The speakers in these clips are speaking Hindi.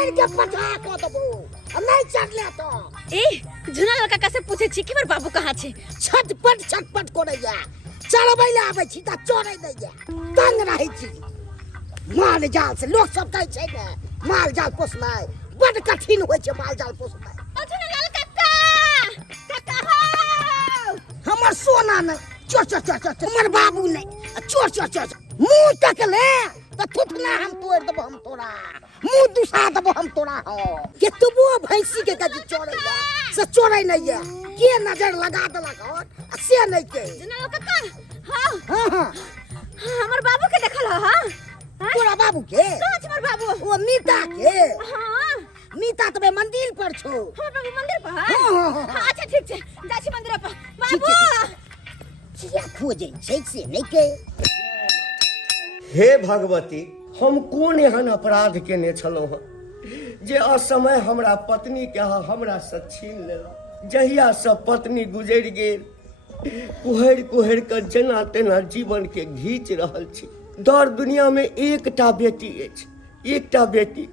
मार के पटा को दबो नहीं चढ़ले तो ए झुना लड़का से पूछे छी कि मोर बाबू कहाँ छे छटपट करैया चढ़बै ले आबै छी त चढ़ै दैया तंग रहै छी माल जाल से लोग सब कहै छै ने माल जाल पोसनाइ बड़ कठिन होइ छै माल जाल पोसनाइ झुना लाल काका हो हमर सोना ने चोर हमर बाबू ने चोर मुंह तकले त थुथना हम तोड़ देबो हम तोरा मुंह दुसा देबो हम तोरा हो के तुबो भैंसी के गजी चोरै से चोरै नहीं है के नजर लगा देलक हो से नहीं के झुना काका हां हां हमर बाबू के देखल हां तोरा बाबू के कहाँ छै मोर बाबू ओ मीता के हां मीता तबे मंदिर पर छौ हमर बाबू मंदिर पर हां अच्छा ठीक छै जाइ छी मंदिर पर बाबू चिया खोजै छै से नहीं के हे भगवती हम कोन एहन अपराध केने छलहुँ हँ जे असमय हमरा पत्नी के हमरा से छीन लेलक जहिया से पत्नी गुजरि गेल कुहरि कऽ जेना तेना जीवन के घीच रहल छी दर दुनिया में एकटा बेटी अछि एकटा बेटी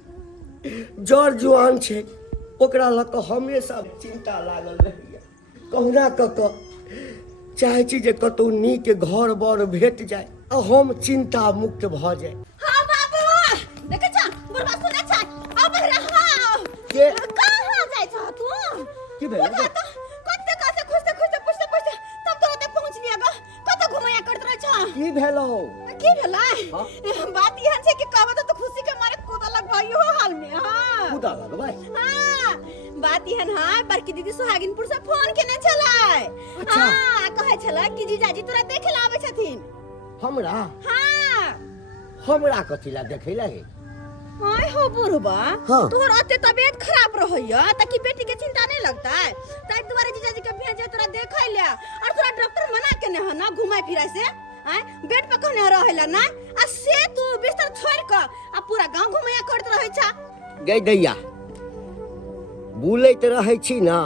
जड़ जुआन छै ओकरा लऽ कऽ हमेशा चिंता लागल रहैया कहुना कऽ कऽ चाहै छी जे कतौ नीक घर बर भेट जाय आ हम चिंता मुक्त भऽ जाय हां बाबू देखे छ बुढ़वा सुनै छ अब रहा के कहां जाय छ तू की भेल कते कते खुजते पुछते तब तो ओते पहुंच लिया ग कत घुमैया करत रह छ की भेलो की भेलै बात यह छै कि कहबो तो खुशी के मारे कूदलक भाई हो हाल में हां खुदा लगबै हां बात यह हां बड़की दीदी सुहागिनपुर से फोन केने छलै अच्छा हां कहै छलै कि जीजाजी तोरा देखे ला आबै छथिन हमरा हां हमरा कथि ला देखै ला हे हाय हो बुढ़वा हाँ। तोहर अते तबियत खराब रहैया ताकि बेटी के चिंता नहीं लगता है ताई तुम्हारे जीजाजी के भेजे तोरा देखै ले और तोरा डॉक्टर मना केने ह ना घुमाय फिराय से आय बेड पे कहने रहेला ना आ से तू बिस्तर छोड़ के आ पूरा गांव घुमैया करत रहै छ गई दैया बुलैत रहै छी ना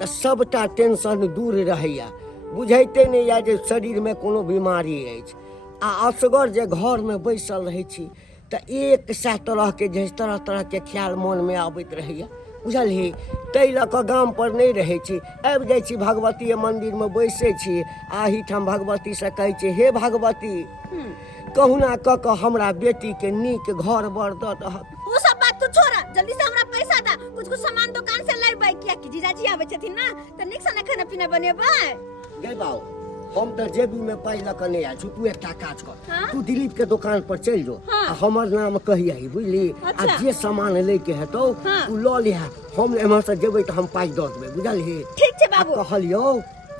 त सबटा टेंशन दूर रहैया बुझैते नहीं या जे शरीर में कोनो बीमारी अछि आ असगर जे घर में बैसल रहै छी त एक सा तरह के जे तरह के ख्याल मन में आबैत रहैया बुझलही ताहि लऽ कऽ गाम पर नहीं रहै छी आबि जाइ छी भगवती मंदिर में बैसै छी आही ठाम भगवती से कहै छी हे भगवती कहुना कऽ कऽ हमरा बेटी के नीक घर बर दऽ दहक वो सब बात तू छोड़ा जल्दी से हमरा पैसा दा कुछ सामान दुकान से लेबै किया कि जीजाजी आबै छथिन ना त नीक से खाना पीना बनेबै गई बाबू हम तो जेबी में पाई लऽ कऽ नहीं आयल छी तू एकटा काज कर हाँ? तू दिलीप के दुकान पर चल जो हाँ? आ हमर नाम कहिया बुझली अच्छा। आ जे सामान ले के हेतौ हाँ? तू लऽ लिहा हम एम्हर से जेबै त हम पाई दऽ देबै बुझलही ठीक छै आ बाबू कहलियौ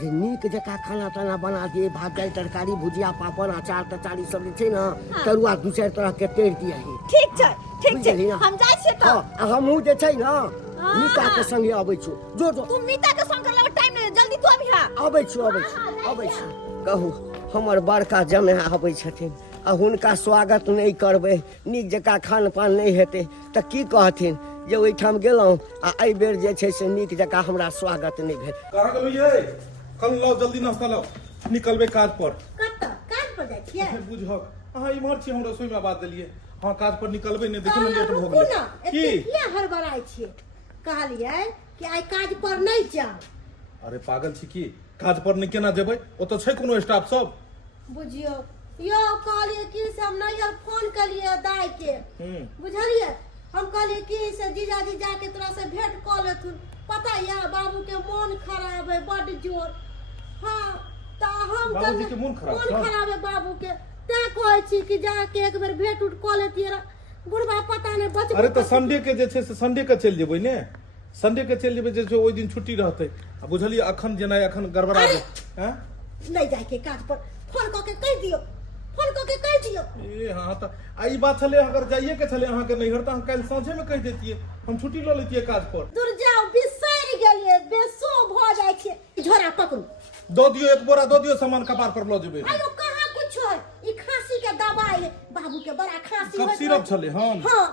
जे नीक जकाँ खाना ताना बना दिए भात दालि तरकारी भुजिया पापड़ अचार तचारी सब जे छै ना तरुआ दू चारि तरह के तैर दियही ठीक छै बुझली ना? हम जाइ छियै हाँ, त आ हमहूँ जे छै ना हाँ। मीता के संगे अबै छी जो जो तू मीता के संग करला टाइम नहीं जल्दी तू अभी आ अबै छी कहू हमर बड़का जमे आबै छथिन आ हुनका स्वागत नहीं करबै नीक जकाँ खान पान नहीं हेतै तऽ की कहथिन जे ओहिठाम गेलहुँ आ एहि बेर जे छै से नीक जकाँ हमरा स्वागत नहीं भेल कहाँ गेलू ये कल लाओ जल्दी नाश्ता लाओ निकलबे काज पर काज पर जाइ छियै बुझक अहाँ इम्हर छी हम रसोई में आवाज देलिए हाँ काज पर निकलबे नहीं देखिए लेट हो गेलै की किया हड़बड़ाइ छियै कहलियै कि आइ काज पर नहीं जाउ अरे पागल छी की काज पर नहीं केना जेबै ओतऽ छै कोनो स्टाफ सब बुझियो यो कहलिए कि से हम नहीं फोन कलिए दाई के बुझलिए हम कहलिए कि से जीजाजी जाके तोरा से भेंट क लेथुन पता या बाबू के मन खराब है बड़ जोर हां त हम बाबूजी के मन खराब है बाबू के ते कहै छी कि जाके एक बेर भेंट उठ क लेतिए रे बुढ़वा पता नहीं बच अरे तो संडे के जे छै से संडे के चल जेबै ने संडे के चल जेबै जे छै ओइ दिन छुट्टी रहतै आ बुझलिए अखन जेना अखन गड़बड़ा हैं नहीं जाए के काज पर फोन क के कह दियो ए हां त आई बात छले अगर जाइए के छले अहाँ के नहीं हरता हम कल सांझे में कह देतिए हम छुट्टी ल लेतिए काज पर दूर जाओ बिसर गेलिए बेसो भ जाय छै झोरा पकड़ू दो दियो एक बोरा दो दियो सामान कपार पर ल जेबै आयो कहां कुछ है ई खांसी के दवाई है बाबू के बड़ा खांसी कब सिरप छले हां हां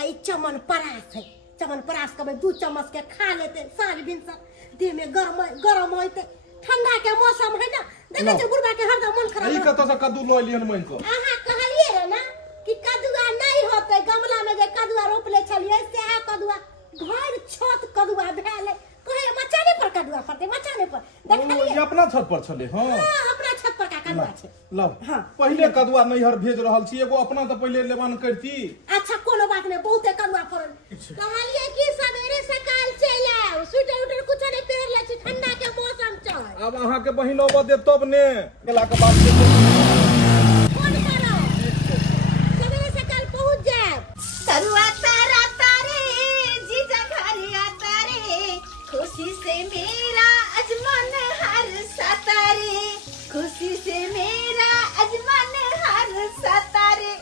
आई चमन परास है चमन परास के 2 चम्मच के खा लेते साँझ दिन से देह में गरम होते ठंडा के मौसम है ना देखे छ बुढ़वा के हरदम मन खराब कत से कद्दू ल लियन मन को अहाँ कहलिए रे ना कि कद्दुआ नहीं होते गमला में जे कदुआ रोप ले छलिए से कदुआ घर छत कदुआ भेले कहे मचाने पर कदुआ फरते मचाने पर देखलिए ये अपना छत पर छले हां अपना छत पर का कदुआ छे लब पहले कदुआ नैहर भेज रहल छी एगो अपना तो पहले लेवान करती अच्छा कोनो बात नहीं बहुते कदुआ फरल कहलिए कि सवेरे सकाल चल आओ स्वेटर उटर कुछ नहीं पहन ले छी ठंडा के मौसम चल अब अहाँ के बहिन अब दे तब ने गेला के बाद फोन करो सवेरे सकाल पहुंच जाए तरुआ तारा तारे जीजा घरिया तारे खुशी से मेरा अजमन हर सतारे खुशी से मेरा अजमन हर सतारे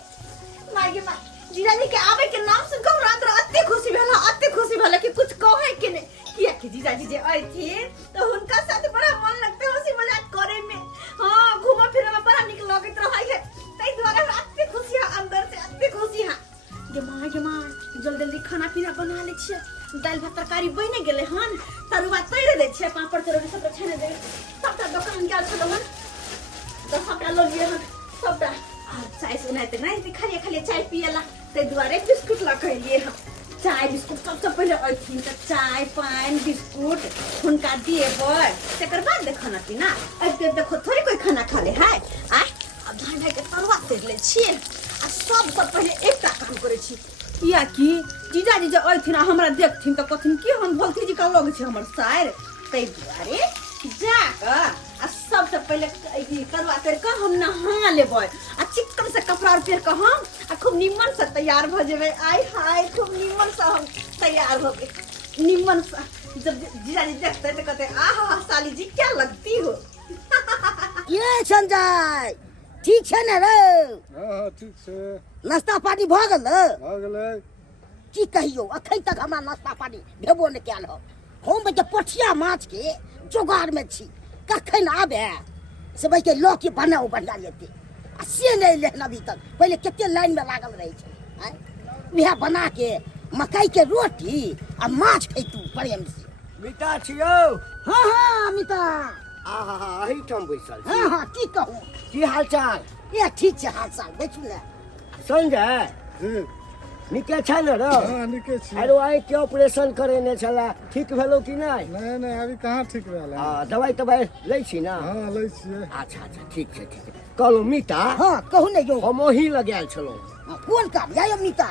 मागे माँ जीजा जी के आवे के नाम सुन कर रात अत्ते खुशी भेला कि कुछ कहे के नहीं किया कि जीजा जी जे आई थी तो उनका साथ बड़ा मन लगते हंसी मजाक करे में हां घूमा फिरे में बड़ा निक लगत रहा है तई द्वारा अत्ते खुशी है अंदर से अत्ते खुशी है गे माँ जल्दी जल्दी खाना पीना बना ले छिए दाल भात तरकारी बने गेले हन तरुआ तैर दे छिए पापड़ चरौड़ी सब छाने दे सबटा दुकान गेल छलो हन तो सबटा लो लिए हन सबटा आ चाय सुनाई त नहीं खाली चाय पियला ते दुआरे बिस्कुट ला के लिए हम चाय बिस्कुट सबसे पहले अथी त चाय पान बिस्कुट हुनका दिएबै तकर बाद खाना पीना अब देखो थोड़ी कोई खाना खा ले है आ अब धान भाई के तरुआ तैर ले छिए आ सबसे पहले एकटा काम करे छी किया कि जीजा जी जे अइथिन हमरा देखथिन त कथिन कि हम भोलती जी का लग छै हमर सायर तै दुआरे जाक आ सबसे पहले करवा कर के हम नहा लेबै आ चिक्कन से कपड़ा पहिर के हम आ खूब निमन से तैयार भ जेबै आय हाय खूब निमन से हम तैयार हो गए निमन से जब जीजा जी देखते त कहते आहा साली जी क्या लगती हो ये संजय ठीक है ना रे हां ठीक छै नाश्ता पानी भ गेलै की कहियो अखन तक हमरा नाश्ता पानी भेबो न कैल हो हम जे पोठिया माछ के जोगाड़ में छी कखन आबे से भाई के लो के बनाओ बढ़िया लेते आ से नहीं लेन अभी तक पहले कितने लाइन में लागल रहे छै वह बना के मकई के रोटी आ माछ खैतू प्रेम से मीता छियो हाँ हाँ अमिता आहा अही ठाम बैसल छी हाँ हाँ की कहूँ की हाल चाल ये ठीक छै हाल चाल बैठू ले संजय निके छै न रो हां निके छी अरे आई के ऑपरेशन करेने छला ठीक भेलो कि नहीं नहीं अभी कहाँ ठीक भेल है दवाई तवाई लै छी ना हां लै छियै अच्छा ठीक छै कहलहुँ मीता हाँ कहू ने यो हम ओही लगायल छलहुँ कोन काम या अमिता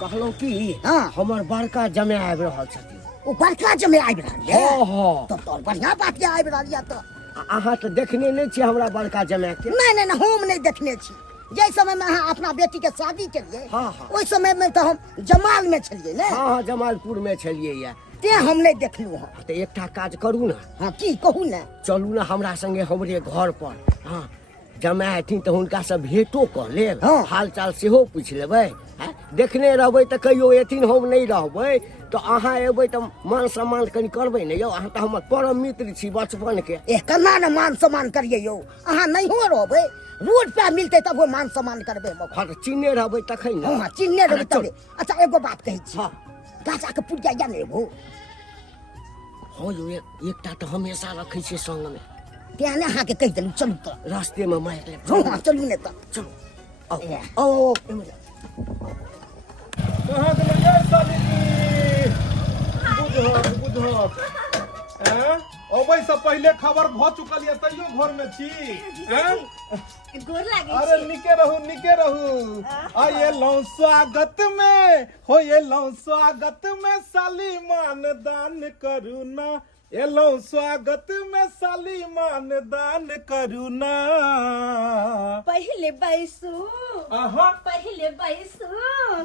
कहलहुँ कि हाँ हमर बड़का जमाई आबि रहल छथिन ओ बड़का जमे आबि रहल है हाँ तब तो बढ़िया बात के आबि रहल तो अहाँ तऽ देखने नहीं छियै हमरा बड़का जमाई के नहीं हम नहीं देखने छी जे समय में अहाँ अपना बेटी के शादी केलिए हाँ। ओइ समय में तो हम जमाल में छलिए ने हाँ जमालपुर में छलिए या ते हम नहीं देखलू हँ तऽ एकटा काज करू ना हाँ की कहू ने चलू ना हमरा संगे हमरे घर पर हाँ जमाई अथिन तऽ हुनका से भेंटो कऽ लेब हाँ। हाल चाल सेहो पूछि लेबै देखने रहबै तऽ कहियो एथिन हम नहीं रहबै तो अहाँ एबै तऽ मान सम्मान कनि करबै ने यौ अहाँ तऽ हमर परम मित्र छी बचपन के केना न मान सम्मान करिए यौ अहाँ नहीं हो रहबै रोड पे मिलते तब वो मान सम्मान करबे हाँ तऽ चिन्हने रहबै तखन ने हाँ चिन्हने रहबै चल। तबे अच्छा एगो बात कहै छी हाँ गाछा के पुड़िया या ने एगो हाँ यौ एकटा तऽ हमेशा रखै छियै संग में तें ने अहाँ के कहि देलू चलू तो रास्ते में मारि लेब हाँ चलू ने तो चलू आओ ए। आओ कहाँ गेलै ये साली बुझत हैं अबै से पहले खबर भ चुकल ये तैयो घर में छी हैं गोर लागे अरे निके रहू आये लो स्वागत में हो ये लो स्वागत में साली मान दान करू ना एलो स्वागत में साली मान दान करू ना पहले बैसू आहा पहले बैसू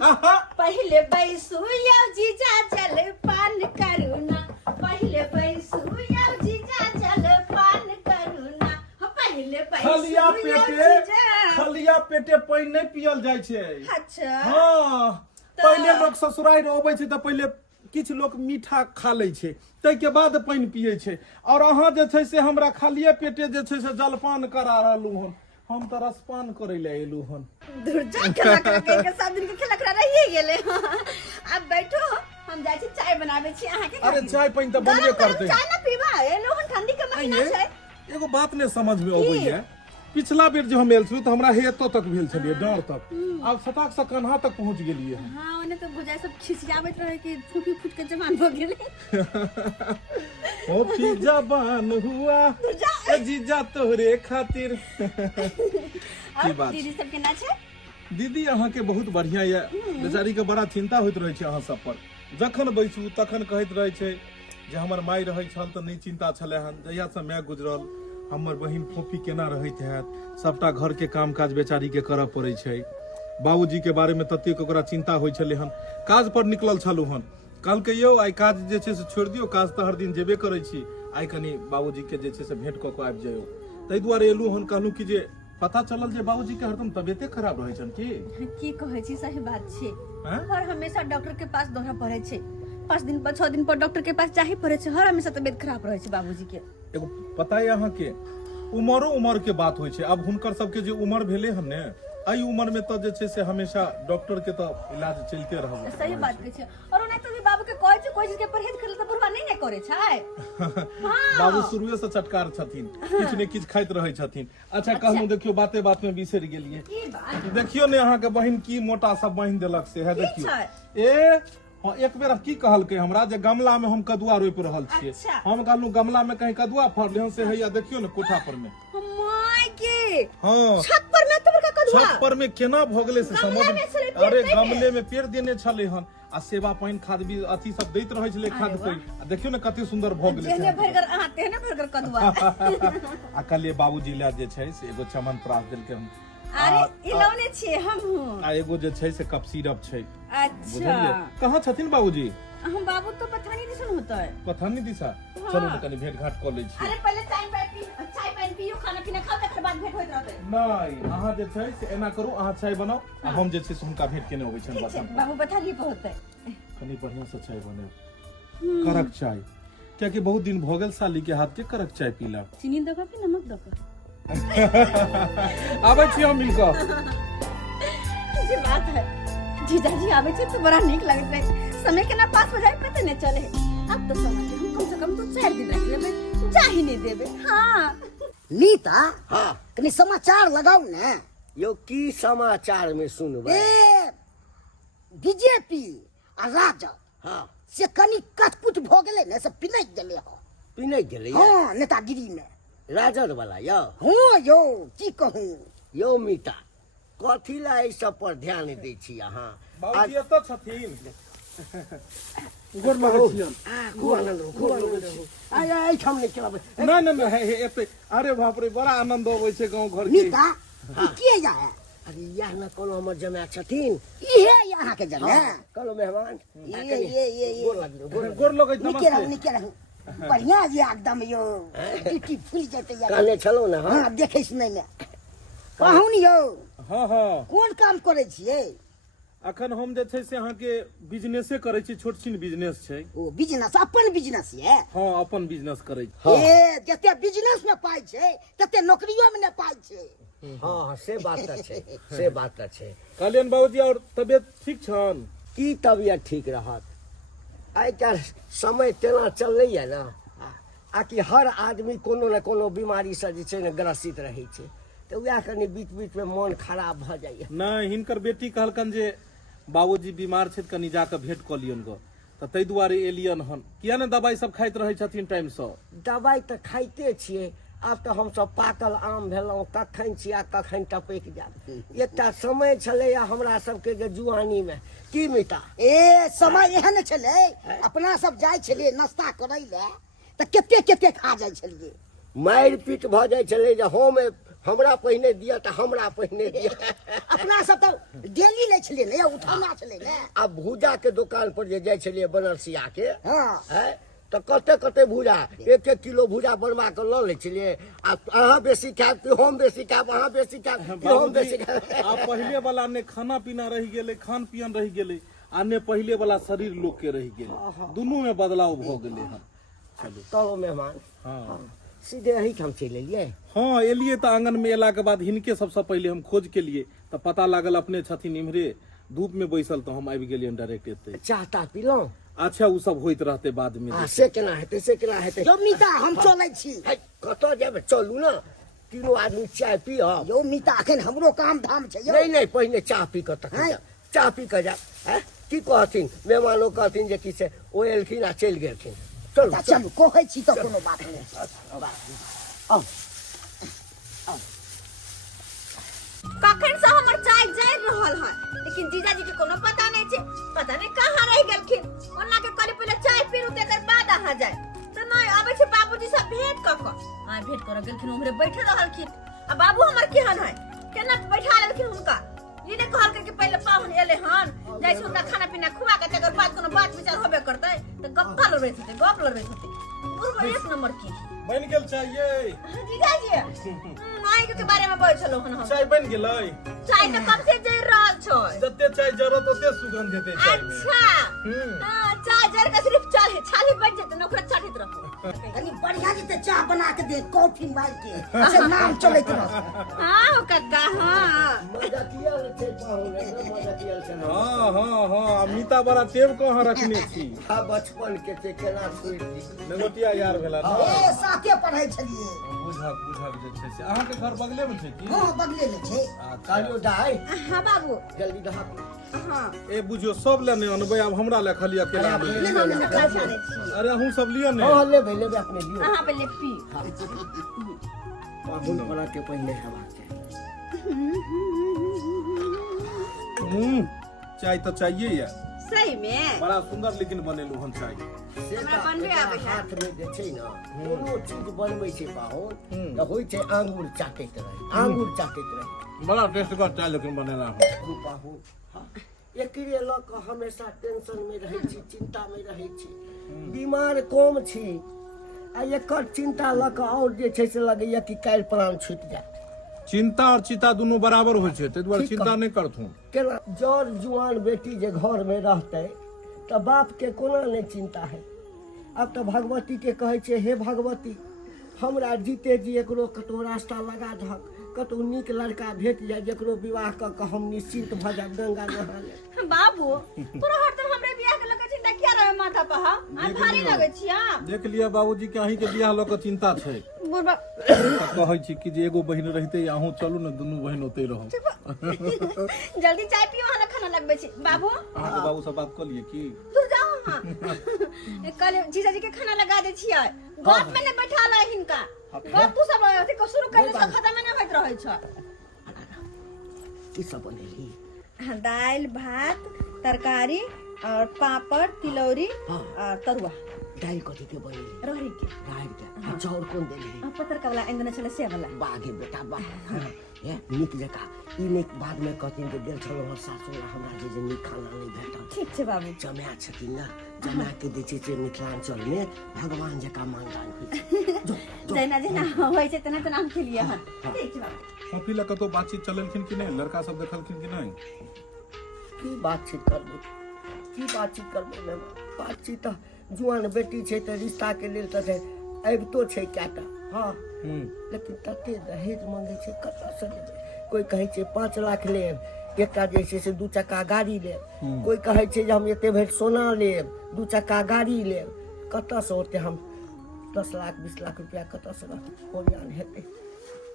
आहा पहले बैसू यौ जीजा जल पान करुना पहले बैसू यौ जीजा जल पान करुना पहले खलिया बैसू यौ पेटे जीजा खलिया पेटे पानि नहीं पियल जाइ छै अच्छा हाँ पहले लोग ससुराल अबै छै तऽ पहले किछु लोग मीठा खा लै छै ताहिके बाद पानि पियै छै और अहाँ जे छै से हमरा खालिए पेटे जे छै से जलपान करा रहलू हन हम तऽ रसपान करे ले एलू हन दुर्जा खेलक के सब दिन के खेलक रहिए गेले अब बैठो हम जाइ छी चाय बनाबे छी अहाँ के अरे चाय पानि तऽ बनबे करतै चाय ना पीबा एलो हन ठंडी के महीना छै एगो बात ने समझ में अबैया पिछला बेर जो हम आयल छलहुँ तऽ हमरा हेतो तक भेल छलियै डाँर तक आब सटाक से कन्हा तक पहुँच गेलियै हन। हाँ ओने तो बुझाय सब खिसियाबैत रहे कि फूफी फूट के जवान हो गेले। फोफी जवान हुआ ए जीजा तोहरे खातिर। की और बात दीदी सब केना छै? दीदी अहाँके बहुत बढ़िया ये, बेचारी के बड़ा चिंता होइत रहे छै अहाँ सब पर। जखन बैसू तखन कहैत रहे छै जे हमर माय रहै छल तऽ नहि चिंता छलै हन, जहिया से माय गुजरल हमर बहिन फोफी केना रहैत हैत, सबटा घर के काम काज बेचारी के करऽ पड़ै छै। बाबूजी के बारे में ततेक ओकरा चिंता होइ छलै हन, काज पर निकलल छलहुँ हन, कहलकै यौ आइ काज जे छै से छोड़ि दियौ, काज तऽ हर दिन जेबे करै छी, आइ कनि बाबूजी के जे छै से भेंट कऽ कऽ आबि जाइयौ। ताहि दुआरे एलहुँ हन, कहलहुँ कि जे पता चलल जे बाबूजी के हरदम तबियते खराब रहै छन की कहै छी, सही बात छै। हैं? और हमेशा डॉक्टर के पास दौड़ा पड़े छै, 5 दिन पर 6 दिन पर डॉक्टर के पास जाही पड़े छै, हर हमेशा तबियत खराब रहे छै बाबूजी के। एगो पता है अहाँ के उमर के बात होइ छै, अब हुनकर सबके जे उमर भेले हन ने, एहि उमर में तो जे छै से हमेशा डॉक्टर के तो इलाज चलते रहल। सही बात कहै छै। और ओना तो भी बाबू के कहै छै कोई चीज के परहेज करले त बुढ़वा नहीं ने करे छै। बाबू शुरुए से चटकार छथिन, किछ ने किछ खाइत रहै छथिन। अच्छा कहलहुँ देखियो बाते बात में बिसरि गेलियै, की बात? देखियो ने अहाँ के बहिन की मोटा सब बांधि देलक से है, की देखियो छै? ए हाँ, एक बेर की कहलकै हमरा जे गमला में हम कदुआ रोपि रहल छियै, अच्छा। हम कहलहुँ गमला में कहीं कदुआ फड़ले हन से हैया देखियो ने कोठा पर में। माय के हाँ छत पर में तो बड़का कदुआ छत पर में केना भ गेलै से गमला समझ में छलै, पेड़ अरे नहि गमले में पेड़ देने छलै हन आ सेवा पानि खाद भी अथी सब दैत रहै छलै खाद अरे पानि, आ देखियो ने कते सुंदर भ गेलै जेहने से। भरगर अहाँ तेहने भरगर कदुआ। आ कहलिए बाबूजी ला जे छै से एगो चमन प्रास देलकै हन, अरे इलौने छियै हम हूँ। आ एगो जे छै से कप सिरप छै, बुझलियै? अच्छा कहाँ छथिन बाबूजी? हम बाबू तो पठानी दिसन होता है। पथानी दिशा चलू ने कनि भेंट घाट कऽ लै छी। अरे पहले चाय पानी पियो, खाना पीना खाओ, तकर बाद भेंट होइत रहतै। नहीं अहाँ जे छै से एना करू, अहाँ चाय बनाउ आ हम जे छै से हुनका भेंट केने अबै छनि ठीक छै बसन। बाबू पठानी पे होतै। कनी बढ़िया से चाय बनाओ, कड़क चाय, कियाकि बहुत दिन भ गेल साली के हाथ के कड़क चाय पीला। चीनी दो कि नमक दो? आबै छी हम मिलकऽ। जे बात है जीजाजी आवे छै तो बड़ा नीक लगत है, समय के ना पास हो जाए पता नहीं चले। अब तो समय के हम कम से कम तो 4 दिन रख लेबे, जा ही नहीं देबे। हाँ नीता हाँ कनी समाचार लगाओ ने। यो की समाचार में सुनबै? ए बीजेपी आ राजद हाँ से कनी कटपुट भ गेलै ने, से पिनक गेलै हो। पिनक गेलै हाँ नेतागिरी में। राजद वाला यो हाँ यौ की कहूँ। यो मीता कथी ला एहि सब पर ध्यान दै छी अहाँ? बाबूजी एतऽ छथिन। गोर लगै छियन। खूब आनंद रहू, खूब आनंद रहू। आय आय हम नहीं चलाबै। नहीं नहीं नहीं हे एते, अरे बाप रे बड़ा आनंद अबै छै गांव घर के। नीता के या है? अरे यह न कोनो हमर जमाय छथिन। इहे यहाँ के जने। कहलो मेहमान ये गोर लागलो, गोर लागलो। गोर लगै निके रहू नमस्ते। निके रहू। बढ़िया जी एकदम यो टिटी फूल जते या। कहने छलौ ने हम। हाँ देखे सुनै में। कहूँ यौ हाँ हाँ कोन काम करे छियै? अखन हम जे छै से अहाँके बिजनेसे करै छी, छोट छिन बिजनेस छै। ओ बिजनेस अपन बिजनेस ये। हाँ अपन बिजनेस करै छी। हाँ। ए जते बिजनेस में पाई छै तते नौकरियों में न पाई छै। हाँ से बात त छै, से बात त छै। कहलियन बाबूजी और तबियत ठीक छन? की तबियत ठीक रहत? आइ काल्हि समय तेना चललैया ने, आ कि हर आदमी कोनो न कोनो बीमारी से जे छै ने ग्रसित रहै छै, तऽ वएह कनि बीच बीच में मन खराब भ जाइए। नहीं हिनकर बेटी कहलकन जे बाबूजी बीमार छै, कनि जाके भेंट कऽ लियन ग, तऽ ताहि दुआरे एलियन हन। किया ने दवाई सब खाइत रहै छथिन टाइम से? दवाई तऽ खाइते छियै, आब तऽ हमसब पाकल आम भेलहुँ, कखन छी आ कखन टपकि जायब। एकटा समय छलैया हमरा सबके जे जुआनी में, की मिता ए समय एहन छलै, अपना सब जाय छलियै नाश्ता करै ले तऽ केते केते खा जाय छलियै। मारि पीट भऽ जाइ छलै जे हम हमरा पहिने दिया तऽ हमरा पहिने दिया। अपना सब तऽ डेली लै छलियै ने, उठौना छलै ने। आ भूजा के दुकान पर जे जाइ छलियै बनरसिया के, हाँ है तऽ कते कते भूजा, 1-1 किलो भूजा बनवा के लऽ लै छलियै। आ अहाँ बेसी खायब कि हम बेसी खायब, अहाँ बेसी खायब कि हम बेसी बाबूजी खायब। आ पहिले वाला ने खाना पीना रहि गेलै, खान पियन रहि गेलै, आ ने पहिले वाला शरीर लोग के रहि गेलै, दुनू में बदलाव भ गेलै हन। चलू चलो मेहमान, हाँ सीधे यही हम चलि एलियै। हाँ एलिए तऽ आंगन में एला के बाद हिनके सबसे पहले हम खोज के लिए, तऽ पता लागल अपने छथिन इम्हरे धूप में बैसल, तो हम आबि गेलियन डायरेक्ट एते। चाह ताह पीलहुँ? अच्छा उ सब होइत रहते बाद में। से केना हेतै, से केना हेतै? जब मीता हम चलै छी। है, कतऽ जेबै? चलू ने। तीनों आदमी चाय पियब। यो मीता अखन हमरो काम धाम छै यो। नहीं पहले चाह पी कर तक हैं? चाह पी कर जा हैं? की कहथिन मेहमानो कहथिन जे कि से ओ एलखिन आ चलि गेलखिन। चलू अच्छा चलू कहै छी तऽ कोनो बात नहि। आउ कखन से हमर चाय जरि रहल है, लेकिन जीजाजी के कोनो पता नहीं छै, पता नहीं कहाँ रह गेलखिन। ओना के कहली पहले चाय पीरू तेकर बाद अहाँ जाय, तो नहीं आबै छै बाबूजी से भेंट क क। हां भेंट कर गेलखिन, उम्हरे बैठे रहलखिन। आ बाबू हमर केहन है, केना बैठा लेलखिन हुनका। ई ने कहल के पहले पाहुन एले हन, जाय छै हुनका खाना पीना खुआ के तेकर बाद कोनो बात विचार होबे करतै त गप्पा लड़बैत होतै, गप लड़बैत होतै। पूर्व एक नंबर की बन गेल चाहिए जीजाजी माई के बारे में बोल छलो हन हम। चाय बन गेलै। चाय तो कब से जर रहल छै। जते चाय जरूरत ओते सुगंध हेतै चाय में। अच्छा हां चाय जर के सिर्फ चाय छाली बन जेतै न, ओकरा चाटैत रहो। कनी बढ़िया जी चाह बना के दे, कॉफी मार के से नाम चलैत रह। हां हो कक्का हां मजाकिया छै पाहुन मजाकिया छै। हाँ मीता बड़ा टेब कहाँ रखने छी। आ बचपन के ते केना छोड़ि दी। नगोटिया यार भेला ना। ए साथे पढ़ै छलिए। बुझक जे छै से अहाँ के घर बगले में छै की? हां बगले में छै। कालियो दाई हां बाबू जल्दी दहा। हां ए बुझियो सब ले नहीं अनबै, अब हमरा ले खाली अकेला में। ले ले खा जाने छी। अरे हूं सब लियो ने। हां ले ले अपने लियो। हां पहले पी। पाहुन बना के पहले हेबाक चाही। चाय तो चाहिए या सही में बड़ा सुंदर लेकिन बनेलू हन चाय। हमरा बनबे आबै है। हाथ में जे छै ना कोनो चीज बनबै छै पाहुन त होय छै आंगूर चाटैत रहे। बड़ा टेस्ट का चाय लेकिन बनेला हूं। पाहुन एकरे ल के हमेशा टेंशन में रहै छी, चिंता में रहै छी। बीमार कम छी आ एकर चिंता ल के और जे छै से लगैया कि काल्हि प्राण छूटि जाए। चिंता और चिता दोनों बराबर होइ छै, तै दुआरे चिंता नहीं करथूं। केना जर जुआन बेटी जे घर में रहतै त बाप के कोना नहीं चिंता है। अब तो भगवती के कहै छै हे भगवती हमरा जीते जी एकरो कतौ रास्ता लगा दहक, कतौ नीक लड़का भेट जाए जकरो विवाह क के हम निश्चिंत भ जाब गंगा नहा ले। बाबू तोरा हरदम हमरे बियाह के लगे चिंता किया रहे माथा पर? हां आ भारी लगे छिया। देख लिया बाबूजी के अहीं के बियाह ल के चिंता छै। बुढ़बा कहै छी कि जे एगो बहिन रहिते अहूँ चलू ने, दुनू बहिन ओते रहो। जल्दी चाय पियो, हला खाना लगबे छी। बाबू अहाँ के बाबू से बात कर लिए की? दूर जाओ हां। कल जीजाजी के खाना लगा दे छियै, गप में ने बैठा ल हिनका। गप तू सब अथी को शुरू कर ले, खत्म में ना होइत रहै छ। की सब बनेली? दाल भात तरकारी और पापड़ तिलौरी और तरुआ। दाल कथी के बनेली? रहरी के राहड़ के। अच्छा और कोन देली? पत्थर का वाला इंदन चले से वाला। बागे बेटा बा ये नीक जका ई नीक बाद में कहथिन के गेल छलो सासुर हमरा जे नीक खाना नहीं भेटल। ठीक छै बाबू। जमाय छथिन ना, जमाय के दै छै मिथिलांचल में भगवान जका मानदान होइ छै। जेना जेना होइ छै तना तना हम खेलिए हन। ठीक छै बाबू। कॉफी ला कतो बातचीत चललखिन कि नहीं? लड़का सब देखलखिन कि नहीं? की बातचीत करबै मैं बातचीत जुआन बेटी छै त रिश्ता के लेल त अबितो छै कएटा। हाँ लेकिन तते दहेज मांगे छै, कतऽ से लेबै? कोई कहै छै 5 लाख लेब, एकटा जे छै से 2 चक्का गाड़ी लेब, कोई कहै छै जे हम एते भरि सोना लेब, 2 चक्का गाड़ी लेब। कतऽ से ओते हम 10 लाख 20 लाख रुपया कतऽ से ओरियान हेतै?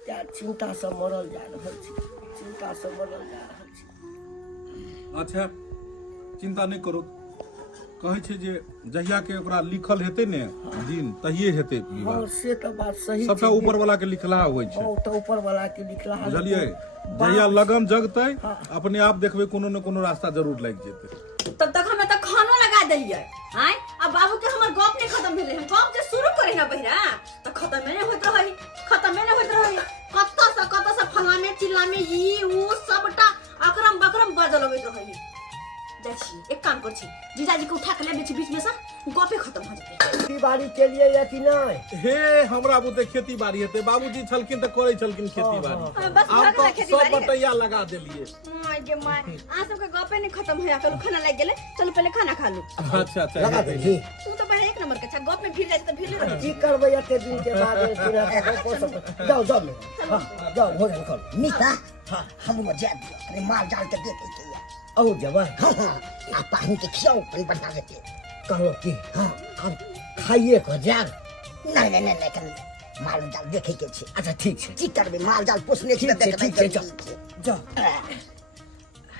त्या चिंता से मरल जा रहल छी, चिंता से मरल जा रहल छी। अच्छा चिंता नहीं करो, कहै छै जे जहिया के ओकरा लिखल हेतै ने दिन तहिए हेतै विवाह। हाँ से तो बात सही सबटा छै। ऊपर वाला के लिखला होइ छै, हाँ तो ऊपर वाला के लिखला है। बुझलियै? जहिया लगन जगतै अपने आप देखबै कोनो न कोनो रास्ता जरूर लागि जेतै। तब तक हमें तो खानो लगा देलिए आय। अब बाबू के हमर गप नहीं खत्म भेले, हम गप जे शुरू करी ना बहिरा तो खत्म नहीं होइत रही, कत्ता से फलाने चिल्लामे ई ऊ सबटा अकरम बकरम बाजल लगैत रही। जाछी एक काम कर छी, जीजाजी को उठा के ले बीच में से गपे खत्म हो जेतै। खेती बाड़ी के लिए या कि नहीं? हे हमरा बुते खेती बाड़ी हेतै, बाबूजी छलखिन त करै छलखिन खेती बाड़ी। बस आब भगला तो खेती सब बाड़ी है। बटैया लगा देलिए। माय गे माय आ सब के गपे नहीं खत्म होया, कल खाना लग गेले, चलो पहले खाना खा लो। अच्छा लगा देली। तू तो बड़ा एक नंबर के अच्छा, गप में फिर जाए तो फिर ले रही। की करबै एते दिन के बाद जाओ जाओ भोजन करो। मीता हाँ हम जा दियो, अरे माल जाल के देते के औ जवा हाँ आ पानी के खियाओ अपन बना देते। कहो कि हाँ अब खाइए को जाग। नहीं नहीं नहीं नहीं माल जाल देखे के छै। अच्छा ठीक छै, की करबै, माल जाल पोसने छी ठीक छै, तऽ ठीक छै, जाउ।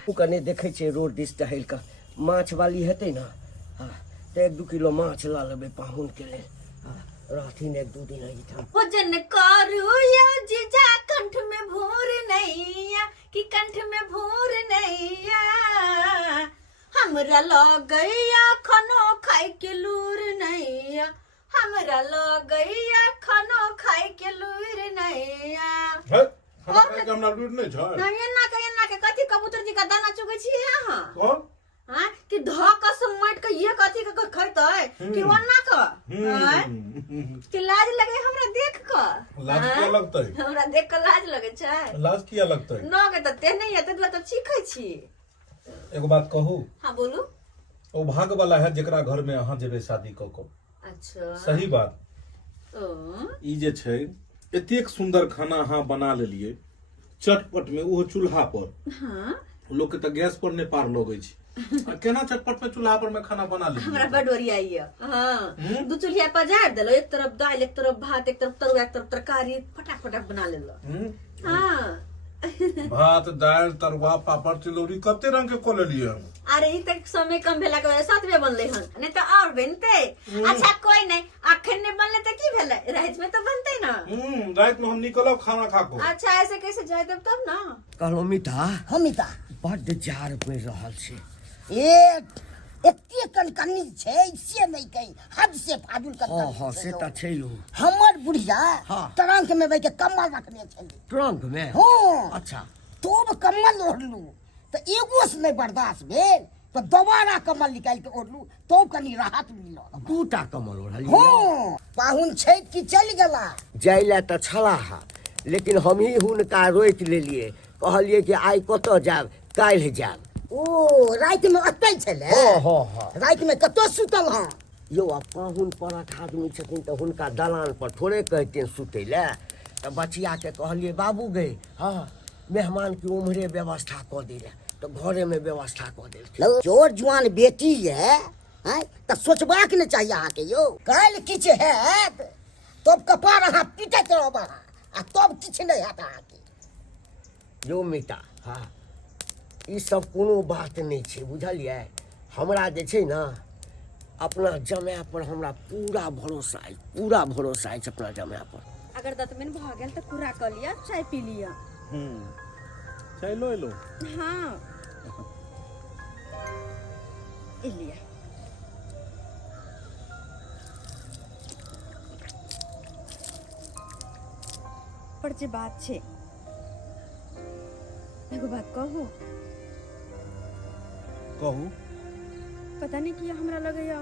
ओ कने देखै छै रोड दिस टहल कऽ माछ वाली हेतै ने, हाँ तऽ 1-2 किलो माछ ला लेबै पाहुन के लेल। हाँ, रहथिन 1-2 दिन एहिठाम। भोजन करू या जीजा कंठ में भूर नैया कि कंठ में भूर नैया, हमरा लगैया खनो खाए के लूर नैया, हमरा लगैया खनो खाए के लूर नैया। हमरा खाए के हमरा लूर नहीं छै। ना एना के कथी कबूतर जी का दाना चुगै छी अहाँ? कौन? हां कि धक समट के ये कथी के खैतै कि वन्ना का? हां कि लाज लगे हमरा देख क। लाज किया लगतै? हमरा देख क लाज लगे छै। लाज किया लगतै? न के त ते नहीं हेतै त सीखै छी। एगो बात कहू। हां बोलू। ओ भाग वाला है जेकरा घर में अहाँ जेबे शादी क क। अच्छा सही बात। ई जे छै एतेक सुंदर खाना अहाँ बना लेलिए चटपट में, ओहो चूल्हा पर। हां लोग के त गैस पर नहीं पार लगै छै। आ केना चटपट में चूल्हा पर में खाना बना लेलिए? हमरा बड ओरिया आइया। हां दू चूल्हा पजार देलो, एक तरफ दाल, एक तरफ भात, एक तरफ तरुआ, एक तरफ तरकारी, फटाफट बना लेलो। हां भात दाल तरुआ पापड़ तिलौरी कते रंग के क लेलिए हम। अरे ई तक समय कम भेला के वजह से 7 बनले हन, नहीं तो और बनते। अच्छा कोई नहीं, अखन नहीं बनले त की भेले, रात में तो बनते ना। रात में हम निकलब खाना खा को। अच्छा ऐसे कैसे जाए तब ना। कहलो मीठा हमिता बड्ड जार पड़ि रहल छै। एते कनकनी छै से नहीं कही, हद से फाजुल हाँ हाँ कनकनी से छै। तऽ छै यौ। हमर बुढ़िया हाँ। ट्रंक में बैठ के कम्बल रखने छली। ट्रंक में? हाँ। अच्छा तब कम्बल ओढ़लू तो एगो से नहीं बर्दाश्त भेल तो दोबारा कम्बल निकाल के ओढ़लू, तब कनी राहत मिलल। 2टा कमल ओढ़लिए। हाँ पाहुन छै कि चल गेला? जाय लए तऽ छलाह, लेकिन हमही हुनका रोकि लेलिए। कहलिए कि आइ कतऽ जायब, काल्हि जायब। ओ रात में अतै छले? हाँ हाँ हाँ। रात में कतौ सुतल हाँ? यौ आ पाहुन परख आदमी छथिन तऽ हुनका दलान पर थोड़े कहथिन सुतै लए। तऽ बचिया के कहलिए बाबू गए, हाँ मेहमान की उम्हरे व्यवस्था कऽ दै लए, तऽ घरे में व्यवस्था कऽ देलखिन। चोर जुआन बेटी है तो सोचबाक ने चाहिए अहाँ के यौ। काल्हि किछ हैत तब कपार अहाँ पीटैत रहब अहाँ, आ तब किछ नहीं हैत अहाँ के। यौ मीठा, हाँ ई सब कोनो बात नहीं छै, बुझलिए। हमरा जे छै ना अपना जमाय पर हमरा पूरा भरोसा है, पूरा भरोसा है अपना जमाय पर। अगर दतमन भ गेल त पूरा क लिया, चाय पी लिया। चाय लो लो। हां ए लिया। पर जे बात छै, एगो बात कहू। कहू। पता नहीं किया हमरा लगैया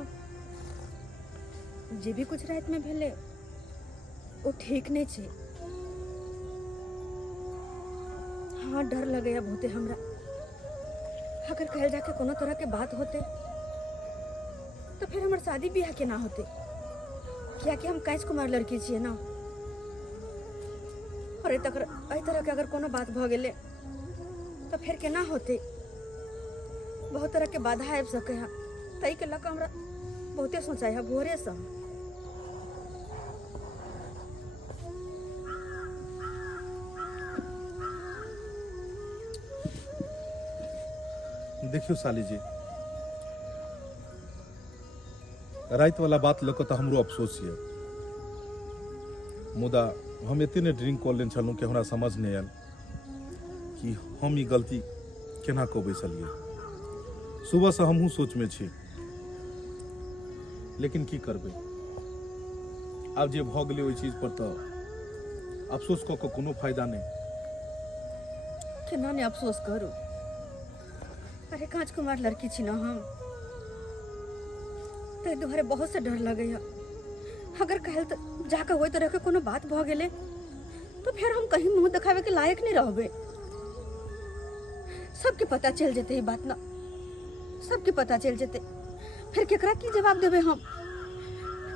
जे भी कुछ रात में भेले वो ठीक नहीं छे। हाँ डर लगैया बहुते हमरा, अगर कल जाके कोनो तरह के बात होते तो फिर हमार शादी ब्याह केना होते, क्या कि हम कैस कुमार लड़की छिए ना। और एहि तरह के अगर कोनो बात भ गेले तो फिर केना होते, बहुत तरह के बाधा आबि सके है। तई के लक हमरा बहुते सोचा है भोरे से। देखियो साली जी, रात वाला बात लक तो हमरो अफसोस है, मुदा हम इतने ड्रिंक कर लेन छलूँ कि हमरा समझ नहीं आयल कि हम ई गलती केना कऽ बैसलिए। सुबह से हमहूँ सोच में छी, लेकिन की करबै, आब जे भऽ गेलै ओहि चीज पर तो अफसोस कऽ के कोनो फायदा नहीं। केना ने अफसोस करू, अरे कांच कुमार लड़की छी ना हम, ते दुआरे बहुत से डर लगैया। अगर कहल तो जाके होई तरह के कोनो बात भ गेले तो फिर हम कहीं मुंह दिखावे के लायक नहीं रहबे। सबके पता चल जेते ई बात ना, सबके पता चल जेते, फिर केकरा की जवाब देबे हम।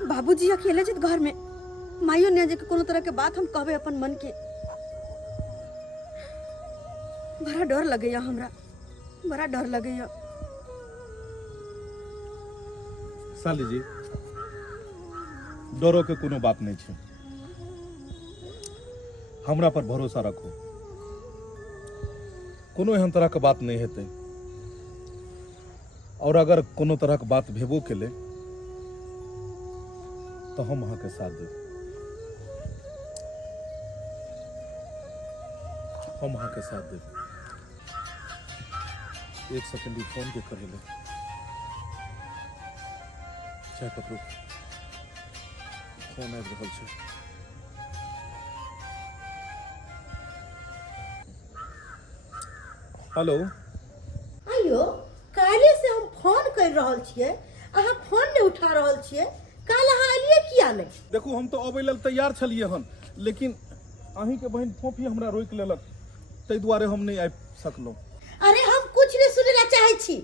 बाबूजी अकेले जित घर में, माइयो ने जे कोनो तरह के बात हम कहबे अपन मन के। बड़ा डर लगैया हमरा, बड़ा डर लगैया। साली जी डरो के कोनो बात नहीं छे, हमरा पर भरोसा रखो, कोनो एहन तरह के बात नहीं हेतै। और अगर कोनो तरह के बात भेबो केले तो हम अहाँ के साथ देब, हम अहाँ के साथ देब। एक सेकंड फोन के कर ले, चाहे पकड़ो, फोन आबि रहल छै। हेलो, आइयो काले से हम फोन कर रहल छियै, अहाँ फोन नहीं उठा रहल छियै। काल अहाँ एलियै किया नहीं? देखू हम तो अबै लेल तैयार छलियै हन, लेकिन अहीं के बहन फोफी हमरा रोकि लेलक, ताहि दुआरे हम नहीं आबि सकलहुँ। अरे हम कुछ नहीं सुनै ला चाहै छी।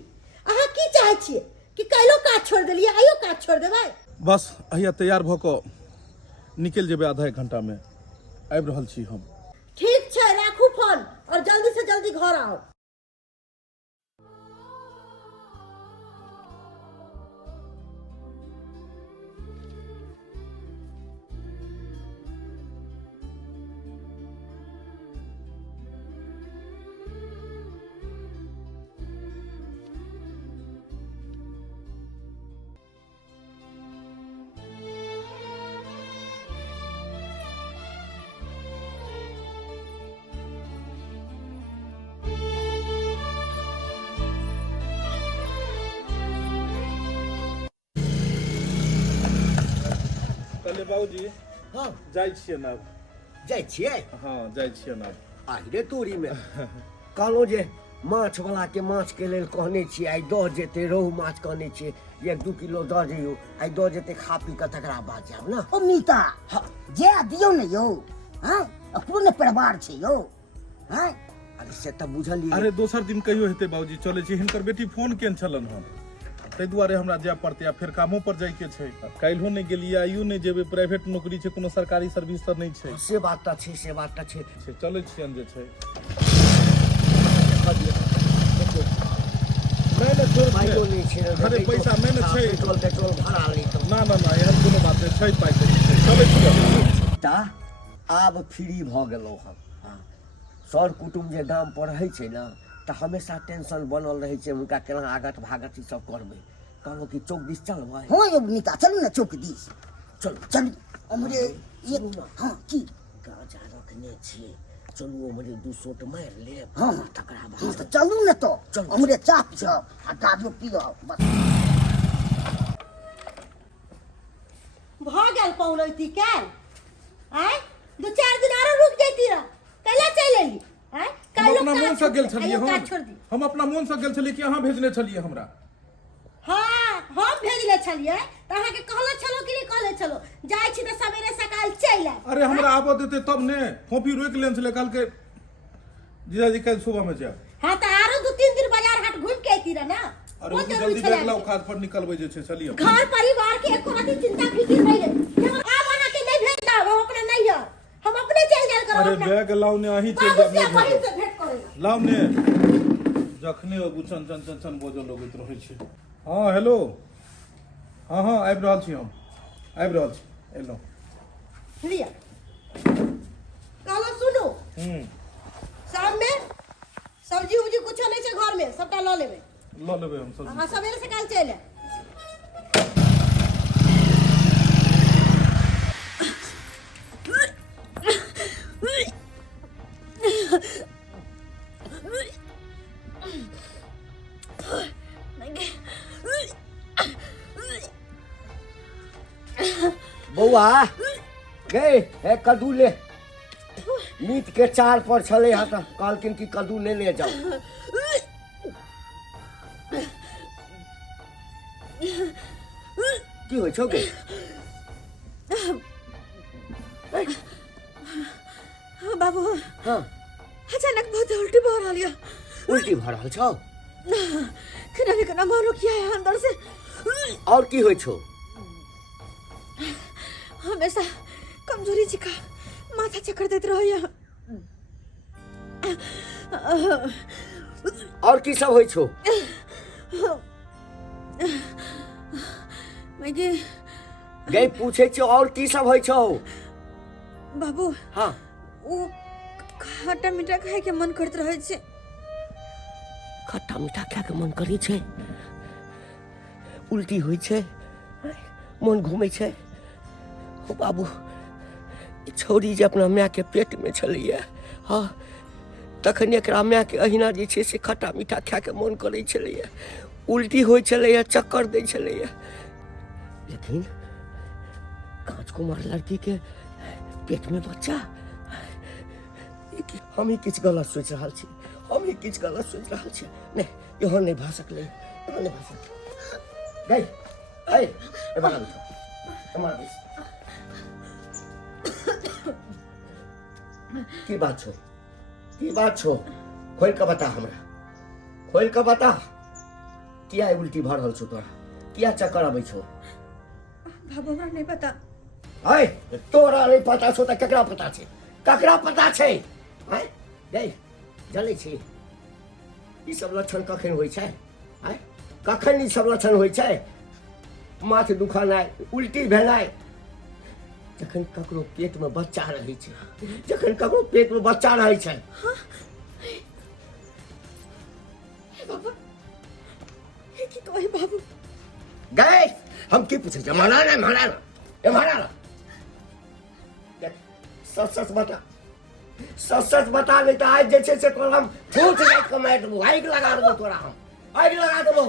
अहाँ की चाहै छियै कि काल्हिओ काज छोड़ देलियै, आइयो काज छोड़ देबै? बस अहिया तैयार भऽ कऽ निकलि जेबै, आधा एक घंटा में आबि रहल छी हम। ठीक छै, राखू फोन और जल्दी से जल्दी घर आओ। कहले बाबूजी हाँ जाइ छियै ना, जाइ छियै। हाँ जाइ छियै ना। आहिरे तोरी में कहलहुँ जे माछ वाला के माछ के लेल कहने छियै, आइ दऽ जेतै। रोहु माछ कहने छियै 1-2 किलो दऽ जइयौ, आइ दऽ जेतै, खा पी कऽ तकरा बाद जायब ना। ओ मीता जे दियौ ने यौ, हाँ अपनो ने परिवार छै यौ। हाँ अरे से तऽ बुझलियै। अरे दोसर दिन कहियो हेतै बाबूजी, चलै छी। हिनकर बेटी फोन केन छलन हन, ताहि दुआरे हमरा जाय पड़तै, आ फेर कामो पर जाय के छै। काल्हियो नहीं गेलियै, आइयो नहीं जेबै। प्राइवेट नौकरी छै, कोनो सरकारी सर्विस तऽ नहीं छै। से बात तऽ छै, से बात तऽ छै। चलै छियन जे छै। नहीं नहीं छोड़ पाइयो नहीं छै। अरे पैसा नहीं ने छै। पेट्रोल भरा ली तो ना ना ना, एहन कोनो बात नहीं छै, पाइ छै। चलै छियन। ता आब फ्री भऽ गेलहुँ हम। हाँ, सर कुटुम जे गाम पर रहै छै ना, तऽ हमेशा टेंशन बनल रहै छै, हुनका केना आगत भागत ई सब करबै। कहलहुँ कि चौक दिस चलबै। हाँ यौ मीता चलू ना चौक दिस। चलू चलू हमरे सुनू एक ना, हाँ की गाँजा रखने छियै, चलू हमरे 2 शॉट मारि लेब। हाँ हाँ तकरा हाँ बाद तो चलू ना तो चलू। हमरे चाप जाओ आ गाड़ियो पियो बस। भ गेल पौलैती काल, आय 2-4 दिन आरो रुक जैती रह, कैला चल एली? आय हम अपना मोन से गेल छलियै काज छोड़ दी। हम अपना मोन से गेल छलियै कि अहाँ भेजने छलियै हमरा। हाँ हम भेजले छलियै त अहाँ के कहले छलो कि नहीं कहले छलो जाय छी त सवेरे सकाल चल आय। अरे हमरा आबऽ देते तब ने, फोफी रोकि लेन छलै, कहलकै जीजाजी काल्हि सुबह में जायब। हाँ त आरो 2-3 दिन बाजार हाट घूम के आती रह ना। अरे वो जल्दी बैग लाओ, खाद पर निकलबै जे छै, चलिए। घर परिवार के एको रति चिंता फिकिर नहीं है। आब अहाँ के नहीं भेजता, हम अपना नहीं है, हम अपने चल जाल करब। अरे बैग लाओ ने, अहीं चल बाबू से जाब। बहिन से भेंट करे लाओ ने, जखने ओ गुचन चन चन चन बोझल लगैत रहै छै। हाँ हेलो, हाँ हाँ आबि रहल छी, हम आबि रहल छी, एलहुँ। लिया कहलो सुनो, शाम में सब्जी उब्जी कुछो नहीं छै घर में, सबटा ल लेबै। लऽ लेबै हम सब। हाँ सवेरे सकाल चल आय। बौआ गए हे कद्दू ले, मीट के चार पर छले हा तऽ कहलखिन कि कद्दू लेने जाओ। की होइ छौ गे? बाबू हाँ अचानक बहुत उल्टी भऽ रहल यऽ। उल्टी भऽ रहल छौ? केना ने केना मारो किया है अंदर से। और की होइ छौ? हमेशा कमजोरी जिका माथा चक्कर देत रहैया। और की सब होइ छौ? मैगे गई पूछे छौ और की सब होइ छौ? बाबू हाँ ओ खट्टा मीठा खाए के मन करत रहे छे। खट्टा मीठा खाए के मन करै छै, उल्टी होइ छै, मन घूमै छै। ओ बाबू, ई छौरी जे अपना माय के पेट में छलैया, हाँ, तखन एकरा माय के अहिना जे छै से खट्टा मीठा खाए के मन करै छलैया, उल्टी होइ छलैया, चक्कर दै छलैया। लेकिन कांच कुमार लड़की के पेट में बच्चा, हम ही किछु गलत सोचि रहल छी, हम ही किछु गलत सोचि रहल छी। नहीं, यहाँ नहीं भा सकले, यहाँ नहीं भा सकले। गई, आई, ए बाहर उठो, हमार बीच। की बात छो? की बात छो? खोल के बता हमरा, खोल के बता। किया उल्टी भर रहल छो तोरा? किया चक्कर आबै छो? बाबू हमरा नहीं पता। आय, तोरा नहीं पता छो त ककरा पता छै? ककरा पता छै? आय, गई, जलै छी। ई सब लक्षण कखन होइ छै? आय, कखन ई सब लक्षण होइ छै? माथ दुखानाइ, उल्टी भेनाइ, जखन ककरो पेट में बच्चा रहै छै, जखन ककरो पेट में बच्चा रहै छै। बाबा, ये की कहै बाबू? गए, हम की पूछे छै? माना ना, माना ना, ए माना ना। देख, सच सच बता, सच सच बता, नहीं तो आज जैसे से तोरा हम फूट जाए के मार देबो, आग लगा देबो तोरा हम, आग लगा देबो,